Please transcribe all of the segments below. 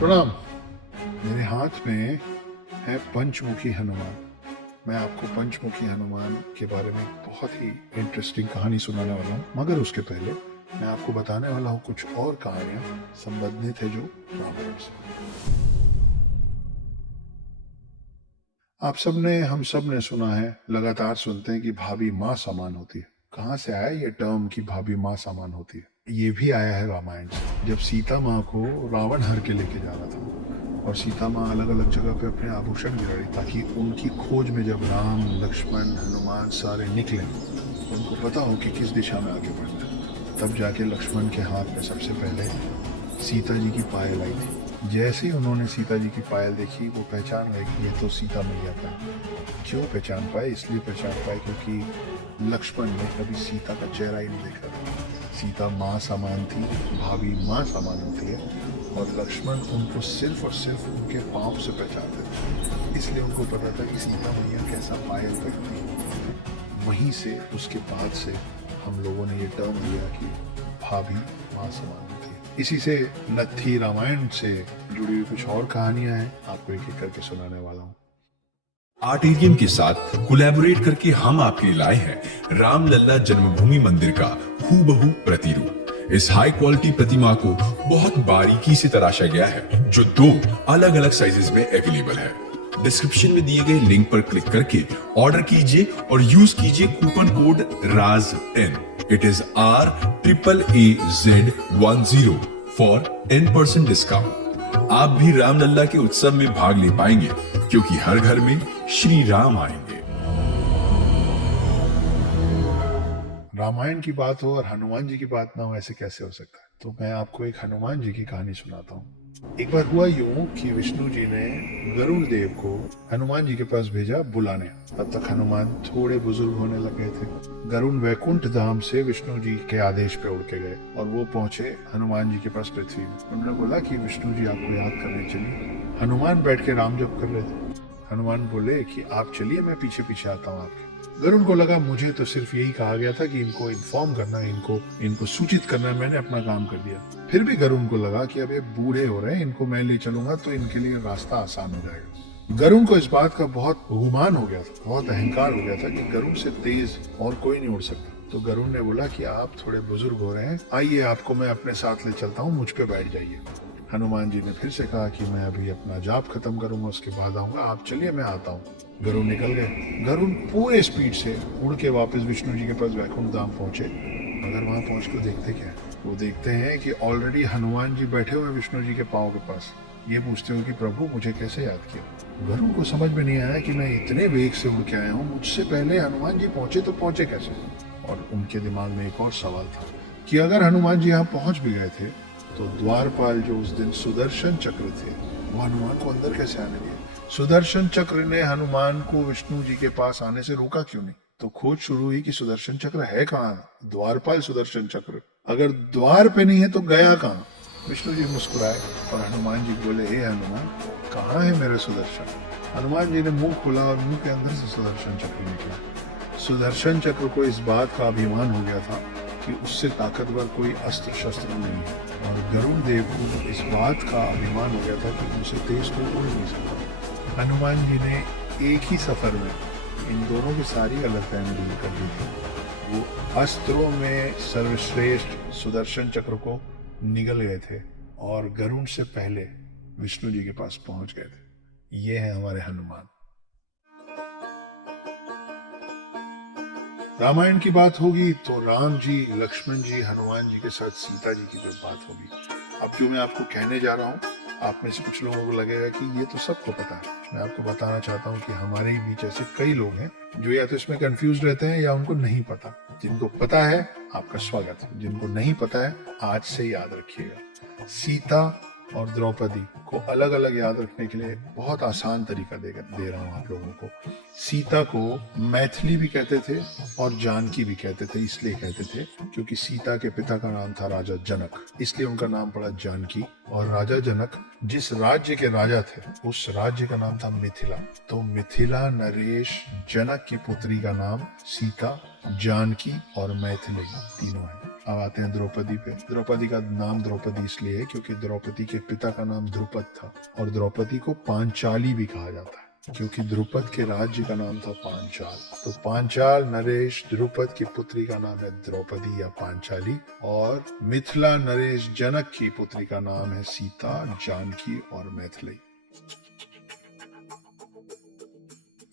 प्रणाम। मेरे हाथ में है पंचमुखी हनुमान। मैं आपको पंचमुखी हनुमान के बारे में बहुत ही इंटरेस्टिंग कहानी सुनाने वाला हूँ, मगर उसके पहले मैं आपको बताने वाला हूँ कुछ और कहानियां संबंधित है जो रामायण से। हम सब ने सुना है, लगातार सुनते हैं कि भाभी माँ समान होती है। कहाँ से आया ये टर्म कि भाभी माँ समान होती है? ये भी आया है रामायण से। जब सीता माँ को रावण हर के लेके जा रहा था और सीता माँ अलग अलग जगह पे अपने आभूषण गिरा रही ताकि उनकी खोज में जब राम, लक्ष्मण, हनुमान सारे निकले तो उनको पता हो कि किस दिशा में आगे बढ़ना है। तब जाके लक्ष्मण के हाथ में सबसे पहले सीता जी की पायल आई थी। जैसे ही उन्होंने सीता जी की पायल देखी, वो पहचान गए कि ये तो सीता मैया का है। क्यों पहचान पाए? इसलिए पहचान पाए क्योंकि लक्ष्मण ने कभी सीता का चेहरा ही नहीं देखा था। सीता माँ समान थी, भाभी माँ समान होती है, और लक्ष्मण उनको सिर्फ और सिर्फ उनके पाँव से पहचानते थे। इसलिए उनको पता था कि सीता मैया कैसा पायल पहनती है। वहीं से, उसके बाद से हम लोगों ने ये टर्म लिया कि भाभी माँ समान होती है। इसी से नत्थी रामायण से जुड़ी हुई कुछ और कहानियां हैं, आपको एक एक करके सुनाने वाला हूँ। आर्टेरियम के साथ कोलैबोरेट करके हम आपके लिए लाए हैं रामलला जन्मभूमि मंदिर का हूबहू प्रतिरूप। इस हाई क्वालिटी प्रतिमा को बहुत बारीकी से तराशा गया है, जो 2 अलग अलग साइजेस में अवेलेबल है। डिस्क्रिप्शन में दिए गए लिंक पर क्लिक करके ऑर्डर कीजिए और यूज कीजिए coupon code RAZN। It is RAAAZ10 for 10% discount. आप भी रामलला के उत्सव में भाग ले पाएंगे, क्योंकि हर घर में श्री राम आएंगे। रामायण की बात हो और हनुमान जी की बात ना हो, ऐसे कैसे हो सकता है? तो मैं आपको एक हनुमान जी की कहानी सुनाता हूँ। एक बार हुआ यूं कि विष्णु जी ने गरुड़ देव को हनुमान जी के पास भेजा बुलाने। तब तक हनुमान थोड़े बुजुर्ग होने लगे थे। गरुड़ वैकुंठ धाम से विष्णु जी के आदेश पे उड़ के गए और वो पहुंचे हनुमान जी के पास पृथ्वी में। उन्होंने बोला कि विष्णु जी आपको याद करने चलिए। हनुमान बैठ के राम जप कर रहे थे। हनुमान बोले कि आप चलिए, मैं पीछे पीछे आता हूँ आपके। गरुड़ को लगा मुझे तो सिर्फ यही कहा गया था कि इनको इन्फॉर्म करना है, इनको सूचित करना है, मैंने अपना काम कर दिया। फिर भी गरुड़ को लगा कि अब ये बूढ़े हो रहे हैं, इनको मैं ले चलूंगा तो इनके लिए रास्ता आसान हो जाएगा। गरुड़ को इस बात का बहुत गुमान हो गया था, बहुत अहंकार हो गया था कि गरुड़ से तेज और कोई नहीं उड़ सकता। तो गरुड़ ने बोला कि आप थोड़े बुजुर्ग हो रहे हैं, आइए आपको मैं अपने साथ ले चलता हूँ, मुझ पे बैठ जाइए। हनुमान जी ने फिर से कहा कि मैं अभी अपना जाप खत्म करूंगा, उसके बाद आऊंगा, आप चलिए मैं आता हूँ। गरुड़ निकल गए। गरुड़ पूरे स्पीड से उड़ के वापस विष्णु जी के पास वैकुंठ धाम पहुंचे। मगर वहां पहुंच कर देखते क्या है? वो देखते हैं कि ऑलरेडी हनुमान जी बैठे हुए विष्णु जी के पाँव के पास। ये पूछते हो कि प्रभु मुझे कैसे याद किया? गरुड़ को समझ में नहीं आया कि मैं इतने वेग से उड़ के आया हूँ, मुझसे पहले हनुमान जी पहुंचे तो पहुंचे कैसे? और उनके दिमाग में एक और सवाल था कि अगर हनुमान जी यहाँ पहुंच भी गए थे तो द्वारपाल जो उस दिन सुदर्शन चक्र थे, वो हनुमान को अंदर कैसे आने दिए? सुदर्शन चक्र ने हनुमान को विष्णु जी के पास आने से रोका क्यों नहीं? तो खोज शुरू हुई कि सुदर्शन चक्र है कहाँ? द्वारपाल सुदर्शन चक्र अगर द्वार पे नहीं है तो गया कहाँ? विष्णु जी मुस्कुराए और हनुमान जी बोले, हे हनुमान, कहाँ है मेरे सुदर्शन? हनुमान जी ने मुंह खोला और मुंह के अंदर से सुदर्शन चक्र निकला। सुदर्शन चक्र को इस बात का अभिमान हो गया था कि उससे ताकतवर कोई अस्त्र शस्त्र नहीं है, और गरुड़ देव को इस बात का अभिमान हो गया था कि उनसे तेज तो उड़ नहीं सकता। हनुमान जी ने एक ही सफर में इन दोनों की सारी गलतफहमी दूर कर दी थी। वो अस्त्रों में सर्वश्रेष्ठ सुदर्शन चक्र को निगल गए थे और गरुड़ से पहले विष्णु जी के पास पहुंच गए थे। ये है हमारे हनुमान। रामायण की बात होगी तो राम जी, लक्ष्मण जी, हनुमान जी के साथ सीता जी की जब बात होगी। अब जो मैं आपको कहने जा रहा हूँ, आप में से कुछ लोगों को लगेगा कि ये तो सबको पता है। मैं आपको बताना चाहता हूँ कि हमारे ही बीच ऐसे कई लोग हैं जो या तो इसमें कंफ्यूज रहते हैं या उनको नहीं पता। जिनको पता है, आपका स्वागत है। जिनको नहीं पता है, आज से याद रखिएगा। सीता और द्रौपदी को अलग अलग याद रखने के लिए बहुत आसान तरीका दे रहा हूँ आप लोगों को। सीता को मैथिली भी कहते थे और जानकी भी कहते थे। इसलिए कहते थे क्योंकि सीता के पिता का नाम था राजा जनक, इसलिए उनका नाम पड़ा जानकी। और राजा जनक जिस राज्य के राजा थे, उस राज्य का नाम था मिथिला। तो मिथिला नरेश जनक की पुत्री का नाम सीता, जानकी और मैथिली तीनों है। अब आते हैं द्रौपदी पे। द्रौपदी का नाम द्रौपदी इसलिए है क्योंकि द्रौपदी के पिता का नाम द्रुपद था और द्रौपदी को पांचाली भी कहा जाता है क्योंकि द्रुपद के राज्य का नाम था पांचाल। तो पांचाल नरेश द्रुपद की पुत्री का नाम है द्रौपदी या पांचाली और मिथिला नरेश जनक की पुत्री का नाम है सीता, जानकी और मैथिली।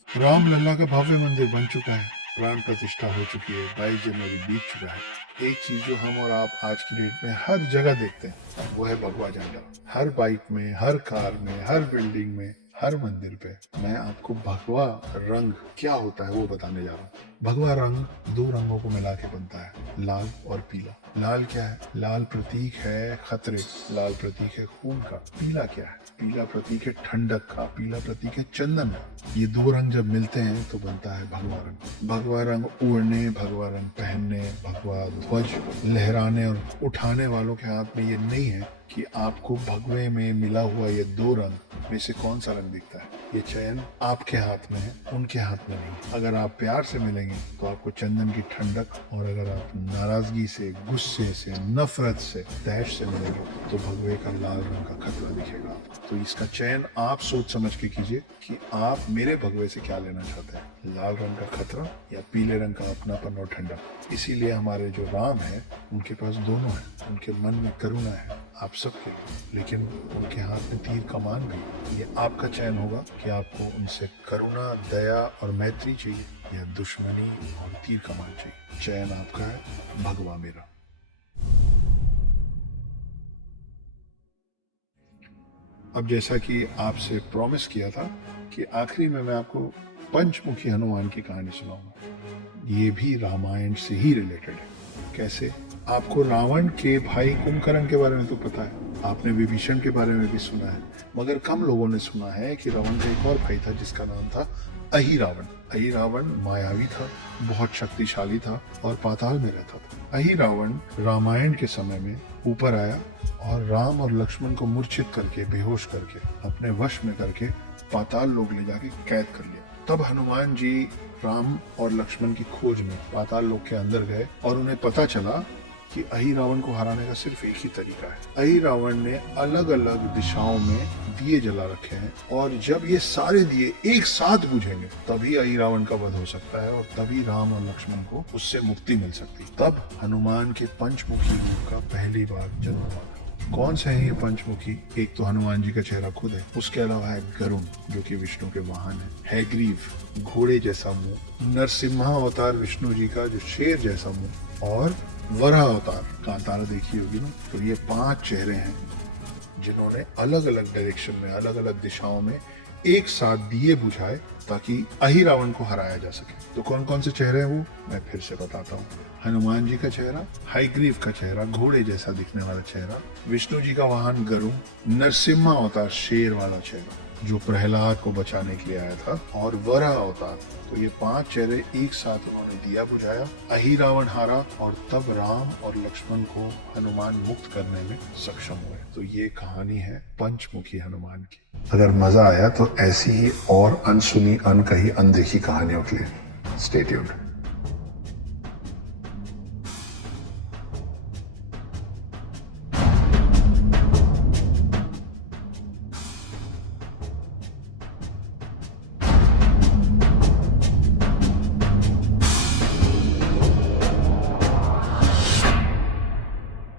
राम लल्ला का भव्य मंदिर बन चुका है, प्राण प्रतिष्ठा हो चुकी है, 22 जनवरी बीत चुका है। एक चीज जो हम और आप आज की डेट में हर जगह देखते हैं वो है भगवा झंडा। हर बाइक में, हर कार में, हर बिल्डिंग में, हर मंदिर पे। मैं आपको भगवा रंग क्या होता है वो बताने जा रहा हूँ। भगवा रंग दो रंगों को मिला के बनता है, लाल और पीला। लाल क्या है? लाल प्रतीक है खतरे, लाल प्रतीक है खून का। पीला क्या है? पीला प्रतीक है ठंडक का, पीला प्रतीक है चंदन का। ये दो रंग जब मिलते हैं तो बनता है भगवा रंग। भगवा रंग उड़ने, भगवा रंग पहनने, भगवा ध्वज लहराने और उठाने वालों के हाथ में ये नहीं है कि आपको भगवे में मिला हुआ ये दो रंग में से कौन सा रंग दिखता है। ये चयन आपके हाथ में है, उनके हाथ में नहीं। अगर आप प्यार से मिलेंगे तो आपको चंदन की ठंडक, और अगर आप नाराजगी से, गुस्से से, नफरत से, तैश से मिलेंगे तो भगवे का लाल रंग का खतरा दिखेगा आपको। तो इसका चयन आप सोच समझ के कीजिए कि आप मेरे भगवे से क्या लेना चाहते हैं, लाल रंग का खतरा या पीले रंग का अपनापन और ठंडक। इसीलिए हमारे जो राम है उनके पास दोनों है। उनके मन में करुणा है आप सबके लिए, लेकिन उनके हाथ में तीर कमान भी। ये आपका चयन होगा कि आपको उनसे करुणा, दया और मैत्री चाहिए या दुश्मनी और तीर कमान चाहिए। चयन आपका है, भगवा मेरा। अब जैसा कि आपसे प्रॉमिस किया था कि आखिरी में मैं आपको पंचमुखी हनुमान की कहानी सुनाऊंगा। ये भी रामायण से ही रिलेटेड है। कैसे? आपको रावण के भाई कुंभकर्ण के बारे में तो पता है, आपने विभीषण के बारे में भी सुना है, मगर कम लोगों ने सुना है कि रावण का एक और भाई था जिसका नाम था अहिरावण। अहिरावण मायावी था, बहुत शक्तिशाली था और पाताल में रहता था। अहिरावण रामायण के समय में ऊपर आया और राम और लक्ष्मण को मूर्छित करके, बेहोश करके, अपने वश में करके पाताल लोक ले जाके कैद कर लिया। तब हनुमान जी राम और लक्ष्मण की खोज में पाताल लोक के अंदर गए और उन्हें पता चला कि अहिरावण को हराने का सिर्फ एक ही तरीका है। अहिरावण ने अलग अलग दिशाओं में दिए जला रखे हैं और जब ये सारे दिए एक साथ बुझेंगे तभी अहिरावण का वध हो सकता है और तभी राम और लक्ष्मण को उससे मुक्ति मिल सकती। तब हनुमान के पंचमुखी रूप का पहली बार जन्म हुआ। कौन से हैं ये पंचमुखी? एक तो हनुमान जी का चेहरा खुद है, उसके अलावा है गरुण जो कि विष्णु के वाहन है ग्रीव घोड़े जैसा मुंह, नरसिम्हा अवतार विष्णु जी का जो शेर जैसा मुंह, और वराह अवतार कांतारा देखी होगी ना। तो ये 5 चेहरे हैं जिन्होंने अलग अलग डायरेक्शन में, अलग अलग दिशाओं में एक साथ दिए बुझाए ताकि अहिरावण को हराया जा सके। तो कौन कौन से चेहरे हैं वो मैं फिर से बताता हूँ। हनुमान जी का चेहरा, हाईग्रीव का चेहरा, घोड़े जैसा दिखने वाला चेहरा, विष्णु जी का वाहन गरुड़, नरसिम्हा अवतार शेर वाला चेहरा जो प्रहलाद को बचाने के लिए आया था, और वराह अवतार। तो ये 5 चेहरे एक साथ उन्होंने दिया बुझाया, अहिरावण हारा और तब राम और लक्ष्मण को हनुमान मुक्त करने में सक्षम हुए। तो ये कहानी है पंचमुखी हनुमान की। अगर मजा आया तो ऐसी ही और अनसुनी, अनकही, अनदेखी कहानियों के लिए स्टे ट्यून्ड।